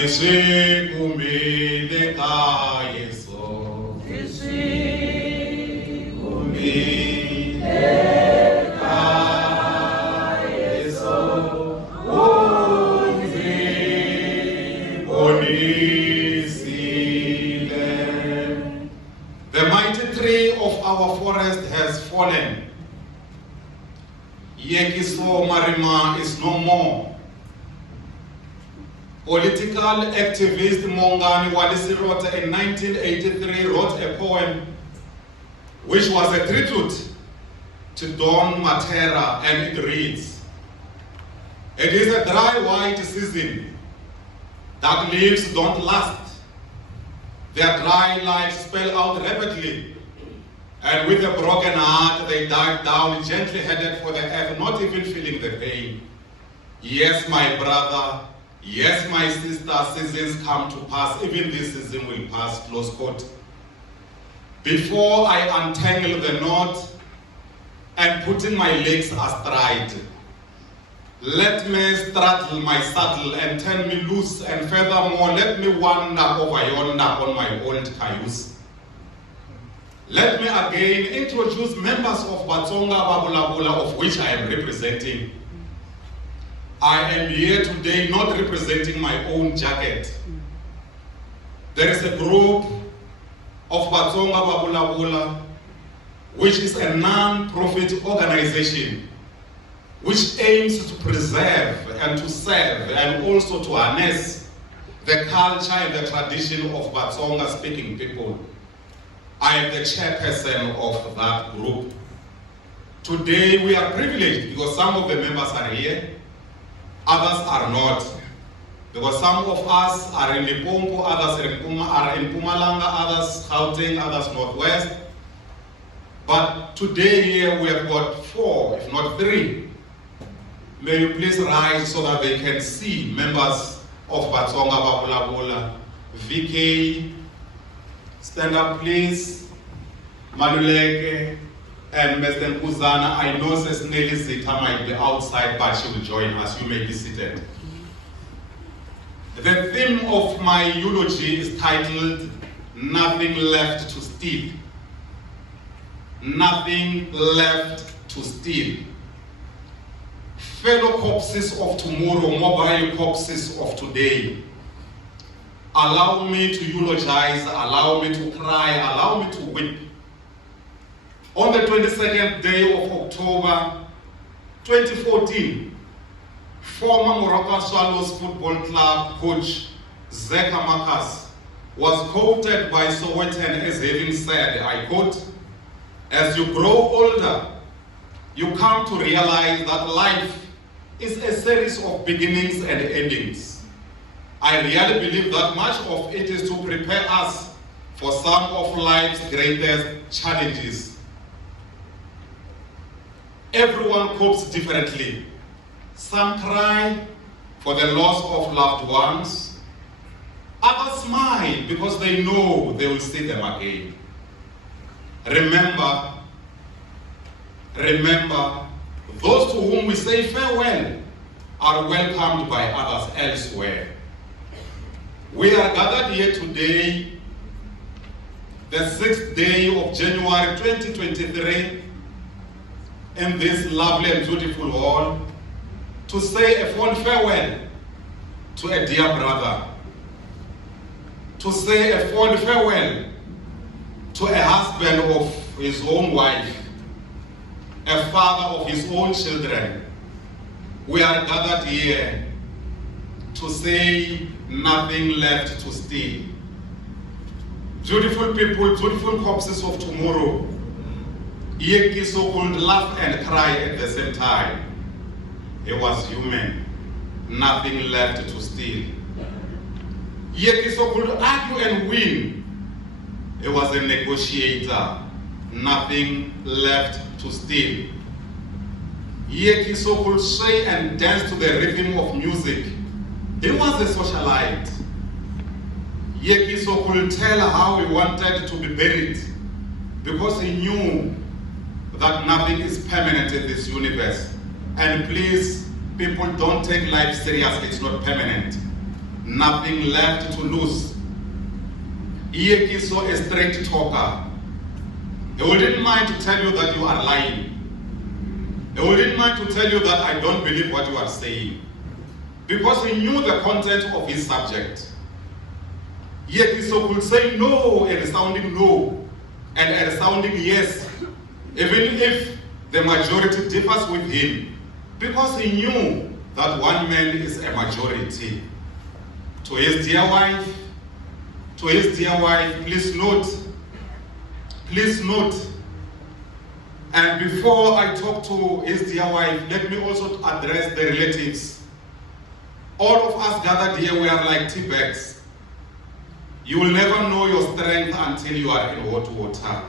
Isikumile ka Yesu. Isikumile ka Yesu. The mighty tree of our forest has fallen. Yekiso Marima is no more. Political activist Mongani Walisirota in 1983 wrote a poem which was a tribute to Don Matera, and it reads, "It is a dry white season that leaves don't last. Their dry lives spell out rapidly, and with a broken heart they dive down, gently headed for the earth, not even feeling the pain. Yes, my brother, yes, my sister, seasons come to pass, even this season will pass," close quote. Before I untangle the knot and put in my legs astride, let me straddle my saddle and turn me loose, and furthermore, let me wander over yonder on my old cayuse. Let me again introduce members of Batsonga Babulabula, of which I am representing. I am here today not representing my own jacket. There is a group of Batsonga Babulabula, which is a non-profit organization which aims to preserve and to serve and also to harness the culture and the tradition of Batsonga speaking people. I am the chairperson of that group. Today we are privileged because some of the members are here, others are not. Because some of us are in Limpopo, others are in Mpumalanga, others Gauteng, others Northwest. But today here we have got 4, if not 3. May you please rise so that they can see members of Batsonga Babulabula. VK, stand up please. Maluleke and Mr. Nkuzana. I know Sesneli Zita might be outside, but she will join us. You may be seated. The theme of my eulogy is titled, "Nothing Left to Steal." Nothing left to steal. Fellow corpses of tomorrow, mobile corpses of today, allow me to eulogize, allow me to cry, allow me to weep. On the 22nd day of October 2014, former Morocco Swallows Football Club coach Zeka Makas was quoted by Sowetan as having said, I quote, "As you grow older, you come to realize that life is a series of beginnings and endings. I really believe that much of it is to prepare us for some of life's greatest challenges. Everyone copes differently. Some cry for the loss of loved ones. Others smile because they know they will see them again. Remember, those to whom we say farewell are welcomed by others elsewhere. We are gathered here today, the 6th day of January 2023, in this lovely and beautiful hall, to say a fond farewell to a dear brother, to say a fond farewell to a husband of his own wife, a father of his own children. We are gathered here to say nothing left to steal. Beautiful people, beautiful corpses of tomorrow. Yekiso could laugh and cry at the same time. He was human, nothing left to steal. Yekiso could argue and win. He was a negotiator, nothing left to steal. Yekiso could sway and dance to the rhythm of music. He was a socialite. Yekiso could tell how he wanted to be buried because he knew that nothing is permanent in this universe. And please, people, don't take life seriously, it's not permanent. nothing left to lose. Yekiso is a straight talker. He wouldn't mind to tell you that you are lying. He wouldn't mind to tell you that I don't believe what you are saying. Because he knew the content of his subject. Yekiso could say no, a resounding no, and a resounding yes, even if the majority differs with him, because he knew that one man is a majority. To his dear wife, please note, and before I talk to his dear wife, let me also address the relatives. All of us gathered here, we are like tea bags. You will never know your strength until you are in hot water.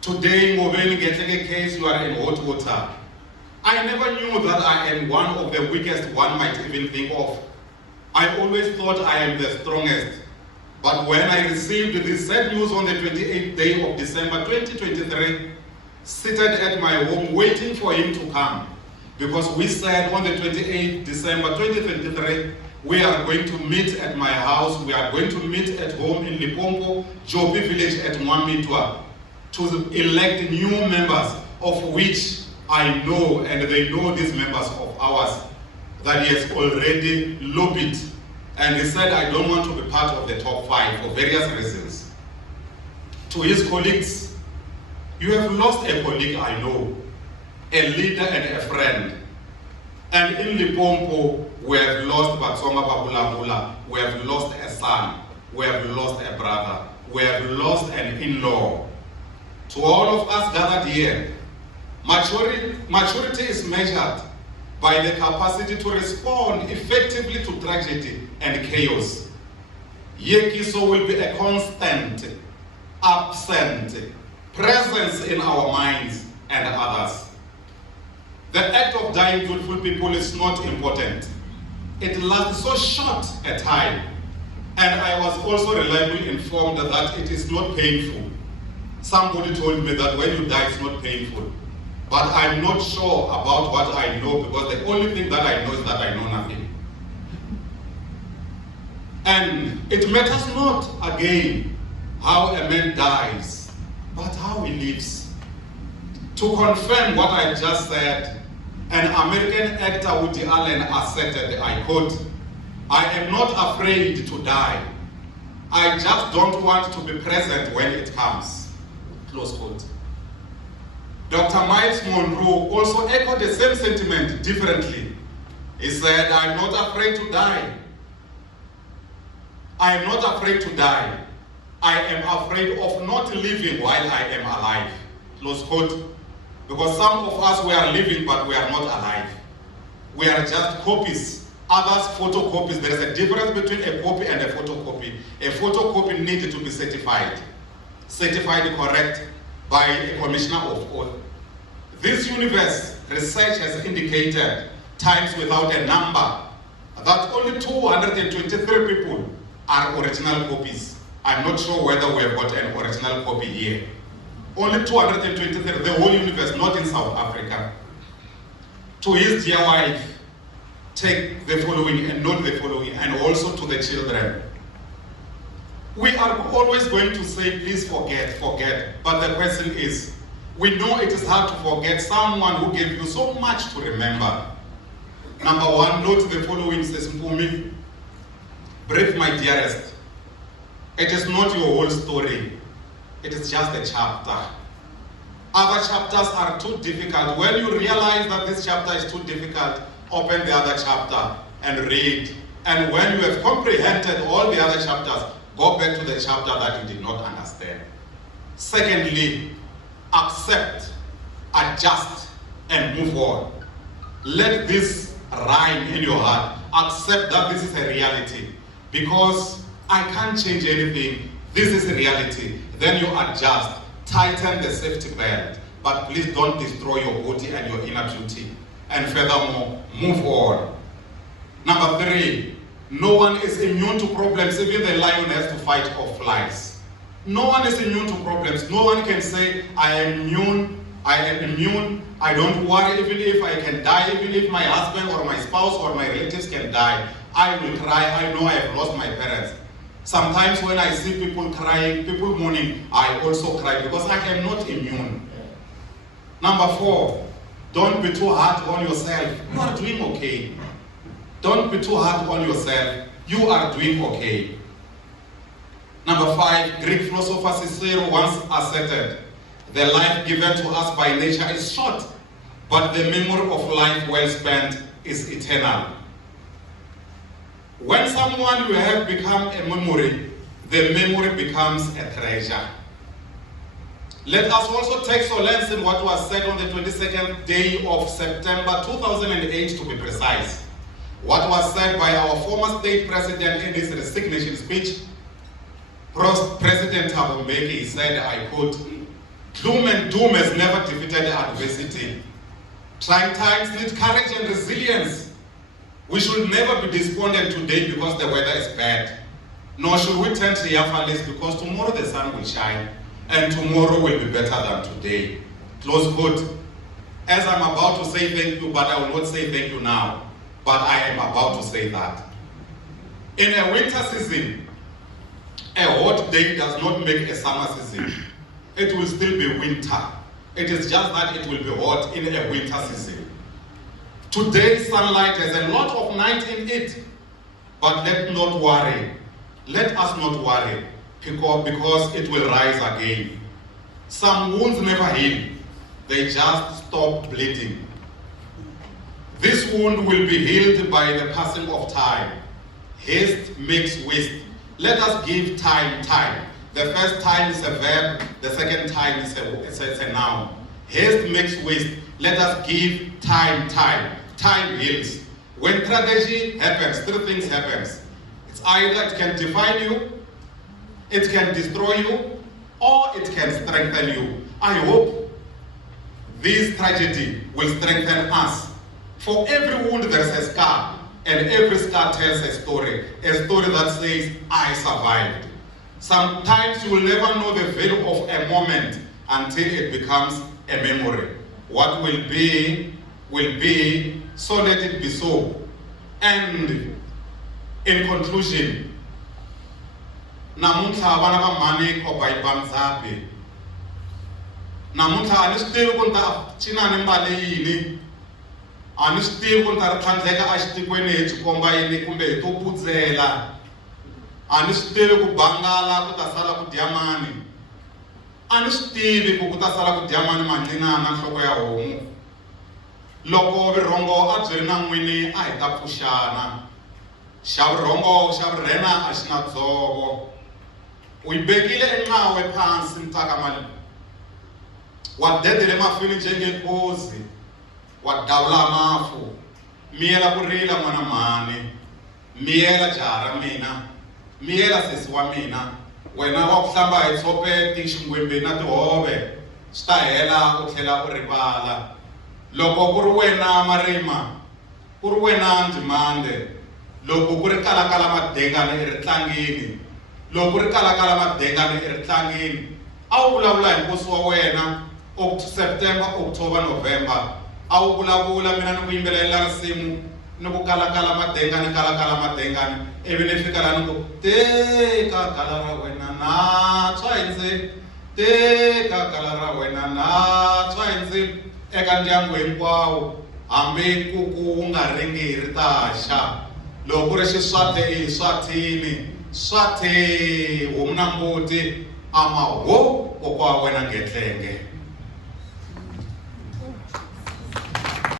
Today, Ngobeni getting a case, you are in hot water. I never knew that I am one of the weakest one might even think of. I always thought I am the strongest. But when I received this sad news on the 28th day of December 2023, seated at my home waiting for him to come, because we said on the 28th December 2023, we are going to meet at my house, we are going to meet at home in Limpopo, Jopi village at Mwamitwa, to elect new members, of which I know, and they know these members of ours, that he has already lobbied. And he said, I don't want to be part of the top 5 for various reasons. To his colleagues, you have lost a colleague I know, a leader and a friend. And in Limpopo, we have lost Batsoma Babula, we have lost a son, we have lost a brother, we have lost an in-law. To all of us gathered here, maturity is measured by the capacity to respond effectively to tragedy and chaos. Yekiso will be a constant, absent presence in our minds and others. The act of dying truthful people is not important. It lasts so short a time, and I was also reliably informed that it is not painful. Somebody told me that when you die it's not painful. But I'm not sure about what I know, because the only thing that I know is that I know nothing. And it matters not, again, how a man dies, but how he lives. To confirm what I just said, an American actor, Woody Allen, asserted, I quote, "I am not afraid to die. I just don't want to be present when it comes." Close quote. Dr. Miles Monroe also echoed the same sentiment differently. He said, I'm not afraid to die. I am not afraid to die. I am afraid of not living while I am alive. Close quote. Because some of us, we are living, but we are not alive. We are just copies. Others, photocopies. There is a difference between a copy and a photocopy. A photocopy needs to be certified. Certified correct by a commissioner of oath. This universe, research has indicated, times without a number, that only 223 people are original copies. I'm not sure whether we have got an original copy here. Only 223, the whole universe, not in South Africa. To his dear wife, take the following and note the following, and also to the children. We are always going to say, please forget. But the question is, we know it is hard to forget someone who gave you so much to remember. Number one, note the following, says Mpumi. Breathe, my dearest. It is not your whole story. It is just a chapter. Other chapters are too difficult. When you realize that this chapter is too difficult, open the other chapter and read. And when you have comprehended all the other chapters, go back to the chapter that you did not understand. Secondly, accept, adjust, and move on. Let this rhyme in your heart. Accept that this is a reality. Because I can't change anything. This is a reality. Then you adjust. Tighten the safety belt. But please don't destroy your body and your inner beauty. And furthermore, move on. Number three, no one is immune to problems. Even the lion has to fight off flies. No one is immune to problems. No one can say, I am immune, I don't worry even if I can die, even if my husband or my spouse or my relatives can die. I will cry. I know I have lost my parents. Sometimes when I see people crying, people mourning, I also cry because I am not immune. Number 4, don't be too hard on yourself. You are doing okay. Don't be too hard on yourself. You are doing okay. Number 5, Greek philosopher Cicero once asserted, the life given to us by nature is short, but the memory of life well spent is eternal. When someone you have become a memory, the memory becomes a treasure. Let us also take solace in what was said on the 22nd day of September 2008 to be precise. What was said by our former state president in his resignation speech. President Thabo Mbeki said, I quote, gloom and doom has never defeated adversity. Trying times need courage and resilience. We should never be despondent today because the weather is bad. Nor should we turn triumphant because tomorrow the sun will shine and tomorrow will be better than today. Close quote. As I'm about to say thank you, but I will not say thank you now. But I am about to say that. In a winter season, a hot day does not make a summer season. It will still be winter. It is just that it will be hot in a winter season. Today's sunlight has a lot of night in it, but let not worry. Let us not worry, because it will rise again. Some wounds never heal. They just stop bleeding. This wound will be healed by the passing of time. Haste makes waste. Let us give time. The first time is a verb, the second time is a noun. Haste makes waste. Let us give time. Time heals. When tragedy happens, 3 things happens. It's either it can define you, it can destroy you, or it can strengthen you. I hope this tragedy will strengthen us. For every wound there is a scar, and every scar tells a story that says, I survived. Sometimes you will never know the value of a moment until it becomes a memory. What will be, so let it be so. And in conclusion, namuntlha vana va mhani ko bayibamzapi. Namuntlha ani swi tivi ku ni ta cina ni mbale yini. A ni swi tivi ku ni ta ri tlhandleka a xitikweni hi xikomba yini kumbe hi to putsela. A ni swi tivi ku bangala ku ta sala ku dya mani. A ni swi tivi ku ta sala ku dya mani manqina na nhloko ya homu. Loko virhongo a byi ri na n'wini a hi ta pfuxana. Xa virhongo xa virhena a xi na dzovo. U yi bekile enqawe phansi Mtsakamali. Wa dedele mafini njengenkosi. Wa dawula mafu. Miyela ku rila n'wana mhani. Miyela jaha ra mina. Miyela sesi wa mina. Wena wa ku hlamba hi tshope tinxingwembe na tihove. Swi ta hela u tlhela u rivala. Loko ku ri wena Marima, ku ri wena Ndimande, loko ku ri kalakala madengane i ri tlangini, loko ku ri kalakala madengane i ri tlangini, a wu vulavula hi nkosi wa wena, September, October, November, a wu vulavula mina ni ku yimbelela risimu ni ku kalakala madengane, ivi ni fika laha ni ku teka gala ra wena na tswa hi ndzeni, teka gala ra wena na tswa hi ndzeni. Eka ndyangu hinkwawo hambi kuku wu nga ringi hi ri taxa. Loko ku ri xiswate i swathini, swathe homu na mbuti ama ho kokwa wena ngetlenge.